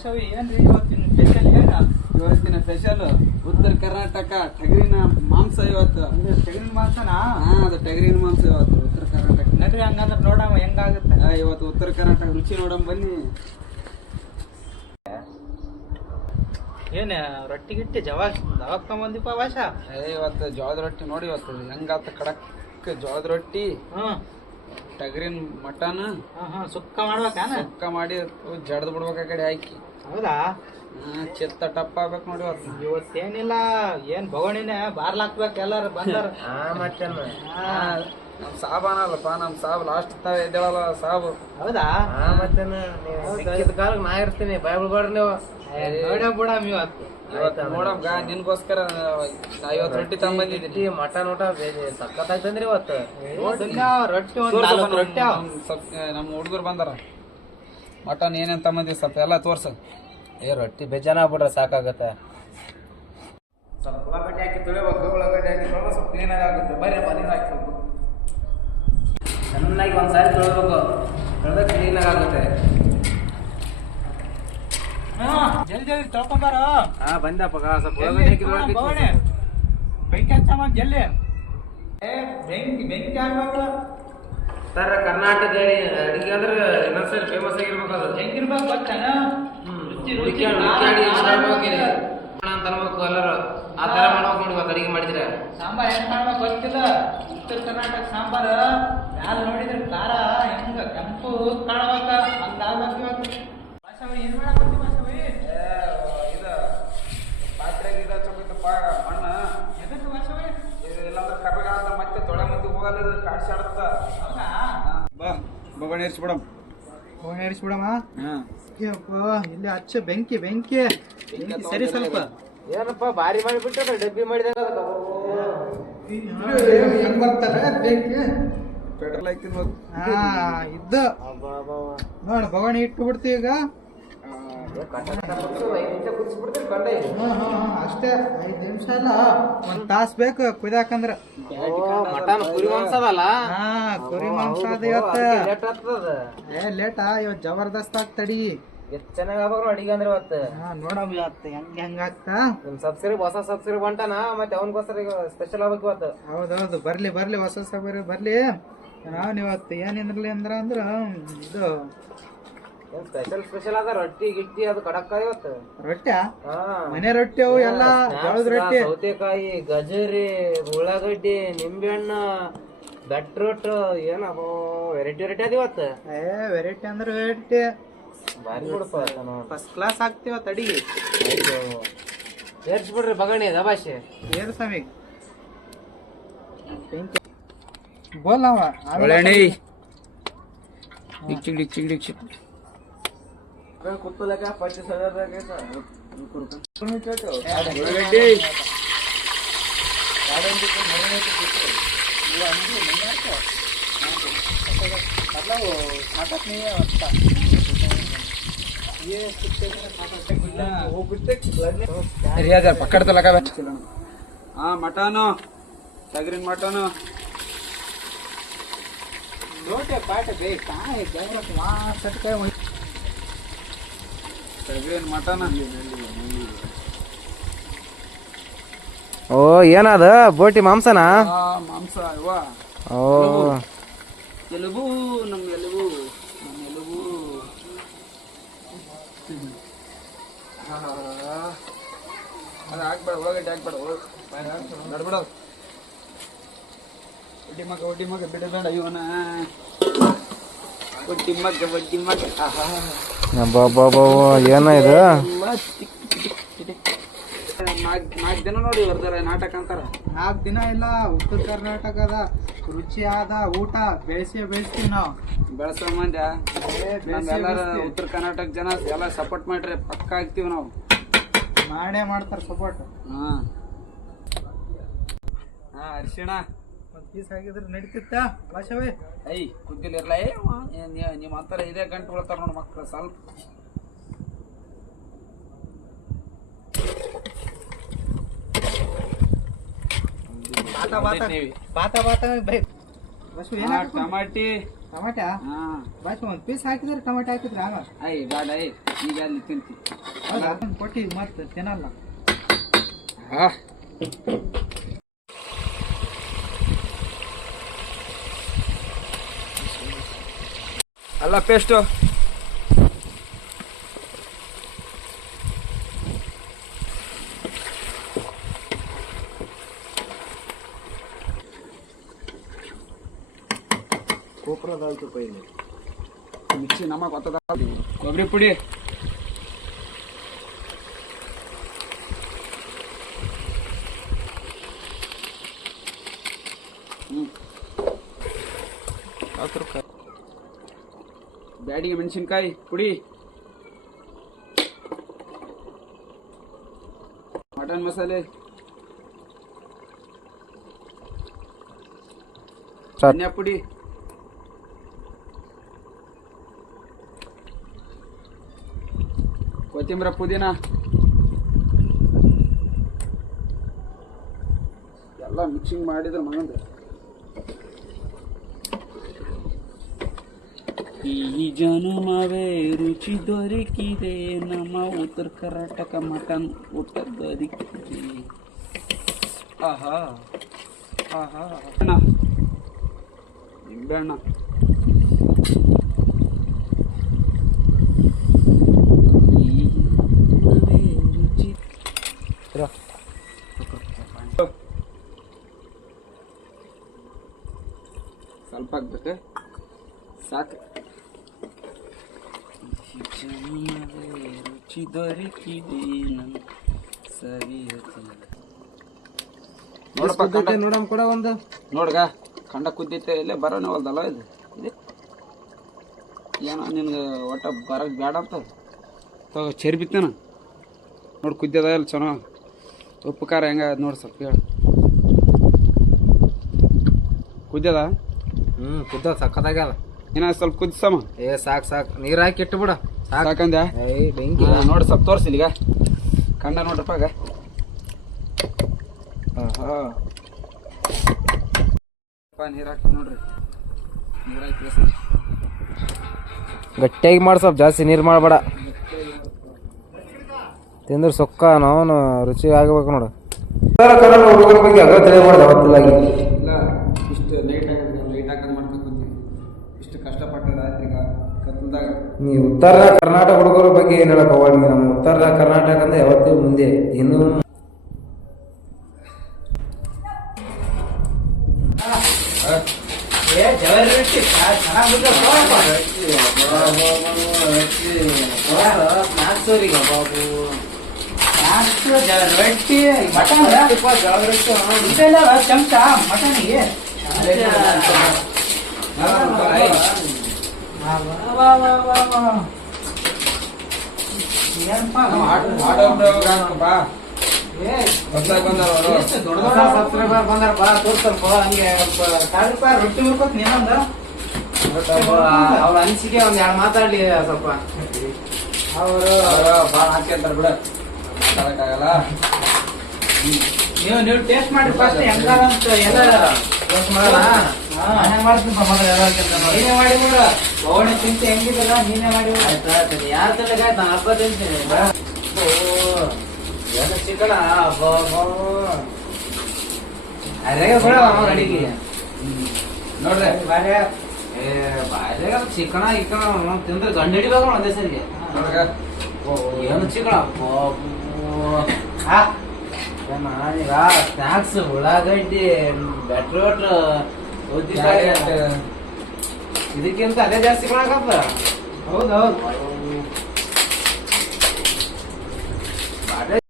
ವಾಸವಿ ಏನ್ರಿ ಇವತ್ತಿನ ಸ್ಪೆಷಲ್ ಏನ? ಇವತ್ತಿನ ಸ್ಪೆಷಲ್ ಉತ್ತರ ಕರ್ನಾಟಕ ಟಗರಿನ ಮಾಂಸ ಇವತ್ತು. ಟಗರಿನ ಮಾಂಸನಾ? ಅದು ಟಗರಿನ ಮಾಂಸ ಇವತ್ತು ಉತ್ತರ ಕರ್ನಾಟಕ. ನಡ್ರಿ ಹಂಗಂದ್ರೆ ನೋಡಮ್ಮ ಹೆಂಗಾಗುತ್ತೆ. ಇವತ್ತು ಉತ್ತರ ಕರ್ನಾಟಕ ರುಚಿ ನೋಡಮ್ ಬನ್ನಿ. ಏನ ರೊಟ್ಟಿ ಗಿಟ್ಟಿ ಜವಾಗ್ ತಗೊಂಬಂದಿಪ್ಪ ವಾಸ? ಇವತ್ತು ಜೋಳದ ರೊಟ್ಟಿ ನೋಡಿ ಇವತ್ತು ಹೆಂಗಾತ ಕಡಕ್ ಜೋಳದ ರೊಟ್ಟಿ, ಟಗರಿನ ಮಟನ್ ಸುಕ್ಕ ಮಾಡ್ಬೇಕಾನ? ಸುಕ್ಕ ಮಾಡಿ ಜಡ್ದು ಬಿಡ್ಬೇಕ ಕಡೆ ಹಾಕಿ. ಹೌದಾ? ಚಿತ್ತ ಟಪ್ಪ ಆಗ್ಬೇಕು ನೋಡಿ ಇವತ್ತು. ಇವತ್ತೇನಿಲ್ಲ, ಏನ್ ಭವಣಿನೇ ಬಾರ್ಲಾಕ್ಬೇಕು ಎಲ್ಲಾರು ಬಂದಾರ. ನಮ್ ಸಾಬ್ ಅನ್ನಲ್ಲಪ್ಪ, ನಮ್ ಸಾಬ್ ಲಾಸ್ಟ್ ಇದ್ದೇವಲ್ಲ ಸಾಬು. ಹೌದಾ? ಕಾಲಕ್ಕೆ ನಾ ಇರ್ತೀನಿ, ಬೈಬಲ್ ಬೇಡ್ರಿ ನೀವು. ನೋಡ ಬಿಡಮ್ ಇವತ್ತು. ಇವತ್ತು ನೋಡಮ್ಗ ನಿನ್ಗೋಸ್ಕರ 50 ರೊಟ್ಟಿ ತಗೊಂಬಂದಿದ್ದೀನಿ. ಮಟನ್ ಊಟ ಸಖತ್ತಾಯ್ತಂದ್ರಿ ಇವತ್ತು. ರೊಟ್ಟಿ ಒಂದ್ 4 ರೊಟ್ಟಿ. ನಮ್ಮ ಹುಡುಗರು ಬಂದಾರ, ಮಟನ್ ಏನೇನ್ ತಗೊಂಬಂದಿ ಸ್ವಲ್ಪ ಎಲ್ಲ ತೋರ್ಸ. ರೊಟ್ಟಿ ಬೇಜಾನ ಆಗ್ಬಿಟ್ರೆ ಸಾಕಾಗತ್ತೆ. ಸ್ವಲ್ಪ ಉಳ್ಳಾಗಡ್ಡಿ ಹಾಕಿ ತೊಳಿಬೇಕು, ಉಳ್ಳಾಗಡ್ಡಿ ಹಾಕಿ ತೊಳೆದ್ರೆ ಸ್ವಲ್ಪ ಕ್ಲೀನ್ ಆಗುತ್ತೆ. ಬರ್ರಿ ನೀರು ಹಾಕಿ ಸ್ವಲ್ಪ ಚೆನ್ನಾಗಿ ಒಂದ್ಸಾರಿ ತೊಳಿಬೇಕು, ತೊಳೆದ್ರೆ ಕ್ಲೀನ್ ಆಗುತ್ತೆ. ಜಲ್ದಿ ಜಲ್ದಿ ತೊಳ್ಕೊಂಬಾರ. ಬಂದಪ್ಪ ಸ್ವಲ್ಪ ಉಳ್ಳಾಗಡ್ಡಿ ಭವಣಿ ಬೆಂಕಿ ಹಚ್ಚಮ್ಮ ಜಲ್ದಿ. ಬೆಂಕಿ ಆಗ್ಬೇಕು ಸರ್. ಕರ್ನಾಟಕ ಅಡಿಗೆ ಅಂದ್ರೆ ಇನ್ನೊಂದ್ಸರಿ ಫೇಮಸ್ ಆಗಿರ್ಬೇಕು. ಅದು ಹೆಂಗಿರ್ಬೇಕು ಗೊತ್ತಾನ? ರುಚಿ ಅಂತ ಅನ್ಬೇಕು ಎಲ್ಲರೂ. ಆ ತರ ಮಾಡ್ಬೇಕು ನೋಡಿ ಇವತ್ತು ಅಡಿಗೆ ಮಾಡಿದ್ರೆ. ಸಾಂಬಾರ್ ಹೆಂಗ್ ಮಾಡ್ಬೇಕು ಗೊತ್ತಿಲ್ಲ. ಉತ್ತರ ಕರ್ನಾಟಕ ಸಾಂಬಾರ ಯಾರು ನೋಡಿದ್ರೆ ಖಾರ ಹೆಂಗ ಕೆಂಪು ಕಾಣಬೇಕ ಹಂಗಾಗ್ಬೇಕು ಇವತ್ತು. ವಾಸವಿ ಏನ್ ಮಾಡಬೇಕು? ವಾಸವಿ ಇದು ಪಾತ್ರೆಗೆ ಇದು ಹಚ್ಚಬೇಕಪ್ಪ ಮಣ್ಣ. ಎದಕ್ಕೆ ವಾಸವಿ? ಇಲ್ಲಾಂದ್ರೆ ಕರ್ರಗಾದ ಮತ್ತೆ ತೊಳೆ ಮಂದಿ ಹೋಗಲ್ಲ, ಇದು ಕಾಡ್ಸಾಡುತ್ತ. ಹೌದಾ? ಬಾ ಬಗಣಿ ಇರಿಸ್ಬಿಡಮ್. ಫೋನ್ ಏರಿಸ್ಬಿಡಮ್ಮ. ಹಾಂ ಇಲ್ಲಿ ಹಚ್ಚ ಬೆಂಕಿ ಬೆಂಕಿ ಸರಿ ಸ್ವಲ್ಪ. ಏನಪ್ಪ ಭಾರಿ ಮಾಡಿಬಿಟ್ಟು ಡಬ್ಬಿ ಮಾಡಿದಾಗ ಹೆಂಗ್ ಬರ್ತಾರೆ ಬೆಂಕಿ? ಪೆಟ್ರೋಲ್ ಹಾಕ್ತೀನಿ ಇದ್ದ ನೋಡ್ ಭವಣಿ ಇಟ್ಟು ಬಿಡ್ತೀವಿ ಈಗ. ಕುದಿಸ್ಬಿಡ್ತೀರಿ ಕಂಡ. ಅಷ್ಟೇ 5 ನಿಮಿಷ ಅಲ್ಲ, 1 ತಾಸ್ ಬೇಕು ಕುದಿಯಾಕಂದ್ರ. ಮಟನ್ ಕುರಿ ಮಾಂಸ ಅದಲ್ಲ, ಕುರಿ ಮಾಂಸ ಅದ ಇವತ್ತು. ಲೇಟ್ ಆಗ್ತದ. ಲೇಟಾ? ಇವತ್ತು ಜಬರ್ದಸ್ತ್ ಆಗ್ತಡಿ. ಎಷ್ಟ್ ಚೆನ್ನಾಗ್ ಆಗ್ಬೇಕು ಅಡಿಗೆ ಅಂದ್ರೆ ಇವತ್ತು. ನೋಡಮ್ ಇವತ್ತು ಹೆಂಗ್ ಆಗ್ತಾ. ನಿಮ್ ಸಬ್ಸ್ಕ್ರೈಬ್ ಹೊಸ ಸಬ್ಸ್ಕ್ರೈಬ್ ಹೊಂಟಾನ, ಮತ್ತೆ ಅವನ್ಗೋಸ್ಕರ ಈಗ ಸ್ಪೆಷಲ್ ಆಗ್ಬೇಕು ಇವತ್ತು. ಹೌದೌದು, ಬರ್ಲಿ ಬರ್ಲಿ ಹೊಸ ಬರ್ಲಿ. ನಾವ್ ಇವತ್ತು ಏನಿರ್ಲಿ ಅಂದ್ರ ಇದು ಸ್ಪೆಷಲ್ ಅದ ರೊಟ್ಟಿ ಗಿಟ್ಟಿ ಅದು ಕಡಕ್ ಇವತ್ತು. ರೊಟ್ಟಿ ಮನೆ ರೊಟ್ಟಿ ಅವು ಎಲ್ಲ ಜೋಳದ ರೊಟ್ಟಿ. ಸೌತೆಕಾಯಿ, ಗಜರಿ, ಉಳ್ಳಾಗಡ್ಡಿ, ನಿಂಬೆಹಣ್ಣು, ಬೆಟ್ರೋಟ್, ಏನಪ್ಪ ವೆರೈಟಿ ವೆರೈಟಿ ಅದ ಇವತ್ತು. ವೆರೈಟಿ ಅಂದ್ರೆ ವೆರೈಟಿ. ಬಾರಿ ಬಿಡಪ್ಪ, ಫಸ್ಟ್ ಕ್ಲಾಸ್ ಆಗ್ತಿವತ್ ಅಡಿಗೆ. ಸೇರ್ಸ್ಬಿಡ್ರಿ ಬಗಣಿ ದಬಾಶೆ. ಏನ್ ಸಮೀಗ್ ಬೋಲ್ ಕುತ್ತಲಕ ಪಚ್ಚ ಸದರ್ದಾಗ పక్కడ తలక మటను టగరిన్ మటను ನೋಟೆ ಪಾಟ ಬೇಕಾ? ಟಗರಿನ್ ಮಟನ್. ಓ ಏನದ ಬೋಟಿ ಮಾಂಸನಾ? ಮಾಂಸ ಇವ. ಓ ಎಲುಬು, ನಮ್ಮ ಎಲುಬು, ನಮ್ಮ ಎಲುಬು. ಅದು ಹಾಕ್ಬೇಡ, ಒಳಗಡೆ ಹಾಕ್ಬೇಡ, ನಡ್ಬಿಡ. ಒಡ್ಡಿ ಮಗ ಬಿಡಬೇಡ ಇವನ. ಒಡ್ಡಿ ಮಗ ಏನ ಇದು? 4 ದಿನ ನೋಡಿ ಬರ್ತಾರೆ ನಾಟಕ ಅಂತಾರ. 4 ದಿನ ಇಲ್ಲ, ಉತ್ತರ ಕರ್ನಾಟಕದ ರುಚಿಯಾದ ಊಟ ಬೆಳೆಸ್ತೀವಿ ನಾವು. ಬೆಳೆಸೋ ಮಂದ್ಯ ನಮ್ಮೆಲ್ಲರ ಉತ್ತರ ಕರ್ನಾಟಕ ಜನ ಎಲ್ಲ ಸಪೋರ್ಟ್ ಮಾಡ್ರಿ, ಪಕ್ಕ ಆಗ್ತೀವಿ ನಾವು. ಮಾಡೇ ಮಾಡ್ತಾರ ಸಪೋರ್ಟ್. ಅರಿಶಿಣ ಒಂದ್ ಪೀಸ್ ಆಗಿದ್ರೆ ನಡೀತಿತ್ತ ಭಾಷವೇ. ಕುದ್ದಿಲಿರ್ಲ ನಿಮ್ಮ ಅಂತರ ಇದೇ ಗಂಟು ಬಿಡ್ತಾರ ನೋಡ್ ಮಕ್ಳು. ಸ್ವಲ್ಪ ಬಾತ ಬಾತ ಬೈ. ಟಮಾಟಿ, ಟಮಾಟೆ ಬಾಕಿ ಒಂದು ಪೀಸ್ ಹಾಕಿದ್ರೆ ಟಮಾಟೆ ಹಾಕಿದ್ರೆ ಆಗ ಬೇಡ ಈಗ ಅಲ್ಲಿ ತಿಂತಿ ಹೌದಾ ಕೊಟ್ಟಿ ಮತ್ತೆ ತಿನ್ನಲ್ಲ. ಅಲ್ಲ ಪೇಸ್ಟು ಮಿಕ್ಸಿ ನಮಗೆ ಗೊತ್ತದ ಕೊಬ್ಬರಿ ಪುಡಿ ಬ್ಯಾಡಿಗೆ ಮೆಣಸಿನ್ಕಾಯಿ ಪುಡಿ ಮಟನ್ ಮಸಾಲೆ ಧನಿಯಾ ಪುಡಿ ಕೊತ್ತಂಬರಿ ಪುದೀನ ಎಲ್ಲ ಮಿಕ್ಸಿಂಗ್ ಮಾಡಿದ್ರೆ ಮಗಂದ್ರೆ ಈ ಜನುಮವೇ ರುಚಿ ದೊರಕಿದೆ ನಮ್ಮ ಉತ್ತರ ಕರ್ನಾಟಕ ಮಟನ್ ಊಟ ದೊರಕಿದೆ. ಆಹಾ ಆಹಾ ನಿಂಬೆಹಣ್ಣ ಸ್ವಲ್ಪ ಹಾಕ್ಬೇಕು ಸಾಕು. ರುಚಿ ದೊರಕಿದೆ ನನ್ನ ಸವಿಯತಿ ನೋಡಮ್ ಕೂಡ ಒಂದು ನೋಡ್ಗ ಕಂಡ ಕುದ್ದೈತೆ ಇಲ್ಲೇ ಬರೋಣ ಹೊಲ್ದಲ್ಲ ಇದು ಏನೋ ನಿನ್ಗೆ ಒಟ್ಟ ಬರಕ್ ಬೇಡ ಅಂತ ತಗೋ ಚೇರಿ ಬಿತ್ತೇನ ನೋಡಿ ಕುದ್ದದ ಇಲ್ಲ ಚೆನ್ನಾಗಿ ಉಪ್ಪು ಖಾರ ಹೆಂಗ ನೋಡಿ ಸ್ವಲ್ಪ ಹೇಳು. ಕುದ್ದದ ಕುದ್ದ ಸಕ್ಕತ್ತಾಗ್ಯಾದ. ಏನ ಸ್ವಲ್ಪ ಕುದಿಸಮ್ಮ. ಸಾಕ್ ನೀರ್ ಹಾಕಿ ಇಟ್ಟು ಬಿಡ ಸಾಕಂದ್ಯಾ ಬೆಂಕಿ ನೋಡಿ ಸ್ವಲ್ಪ ತೋರಿಸಿಲ್ಲ ಈಗ ಕಂಡ ನೋಡ್ರಪ್ಪ ಈಗ ನೀರು ಹಾಕಿ ನೋಡ್ರಿ ನೀರು ಹಾಕಿ ಗಟ್ಟಿಯಾಗಿ ಮಾಡಿ ಸ್ವಲ್ಪ ಜಾಸ್ತಿ ನೀರು ಮಾಡಬೇಡ ತಿಂದ್ರೆ ಸೊಕ್ಕ ನಾವು ರುಚಿ ಆಗಬೇಕು ನೋಡು. ಹುಡುಗರ ಬಗ್ಗೆ ಅಗ ತಿಳಿಯಬಾರ್ದು ಅವತ್ತಿಲ್ಲಾಗಿ ಇಲ್ಲ ಇಷ್ಟು ಲೈಟ್ ಹಾಕೋದು ಮಾಡ್ಕೊತೀವಿ ಇಷ್ಟು ಕಷ್ಟಪಟ್ಟು ರಾತ್ರಿಗ ಕತ್ತಲ್ದಾಗ. ನೀ ಉತ್ತರ ಕರ್ನಾಟಕ ಹುಡುಗರ ಬಗ್ಗೆ ಏನು ಹೇಳಕ್ ಹೋಗ್ಬೇಡಿ. ನಮ್ಮ ಉತ್ತರ ಕರ್ನಾಟಕ ಅಂದ್ರೆ ಯಾವತ್ತೂ ಮುಂದೆ ಇನ್ನು ಚಮಚ ಮಟನಿಗೆ ರೊಟ್ಟಿ ಬರ್ಕೋತ ನೀನೊಂದು ಅವ್ರ ಅನಿಸಿಕೆ ಒಂದ್ ಎರಡು ಮಾತಾಡ್ಲಿ ಸ್ವಲ್ಪ. ಅವರು ಭಾಳ ಹಾಕ್ಯಂತಾರ ಬಿಡ ಮಾತಾಡಕ್ಕಾಗಲ್ಲ. ನೀವು ಟೇಸ್ಟ್ ಮಾಡಿ ಫಸ್ಟ್ ಹೆಂಗಾರ ಅಂತ ಎಲ್ಲ ನೀನೇ ಮಾಡಿ ಬಿಡ. ಅವಣೆ ತಿಂತ ಹೆಂಗಿದಲ್ಲ ನೀನೇ ಮಾಡಿ ಯಾರ ತಲೆಗಾಯ್ತು ನಾನು ಹಬ್ಬ ತಿಂತೀನಿ. ಏನು ಚಿಕನ ಅರೆಗೆ ಬಿಡ ಅಡಿಗೆ ನೋಡ್ರಿ ಬಾಯ್ದಾಗ ಚಿಕನ ಇಕಣ ತಿಂದ್ರೆ ಗಂಡು ಹಿಡಿಬೇಕು ಒಂದೇ ಸರಿಗೆ. ನೋಡ್ಗ ಏನು ಚಿಕನ ನಾನೀಗ ಸ್ನಾಕ್ಸ್ ಉಳ್ಳಾಗಡ್ಡಿ ಬೆಟ್ರೋಟ್ ಇದಕ್ಕಿಂತ ಅದೇ ಜಾಸ್ತಿ ಕೊಡಕತ್ತ. ಹೌದೌದು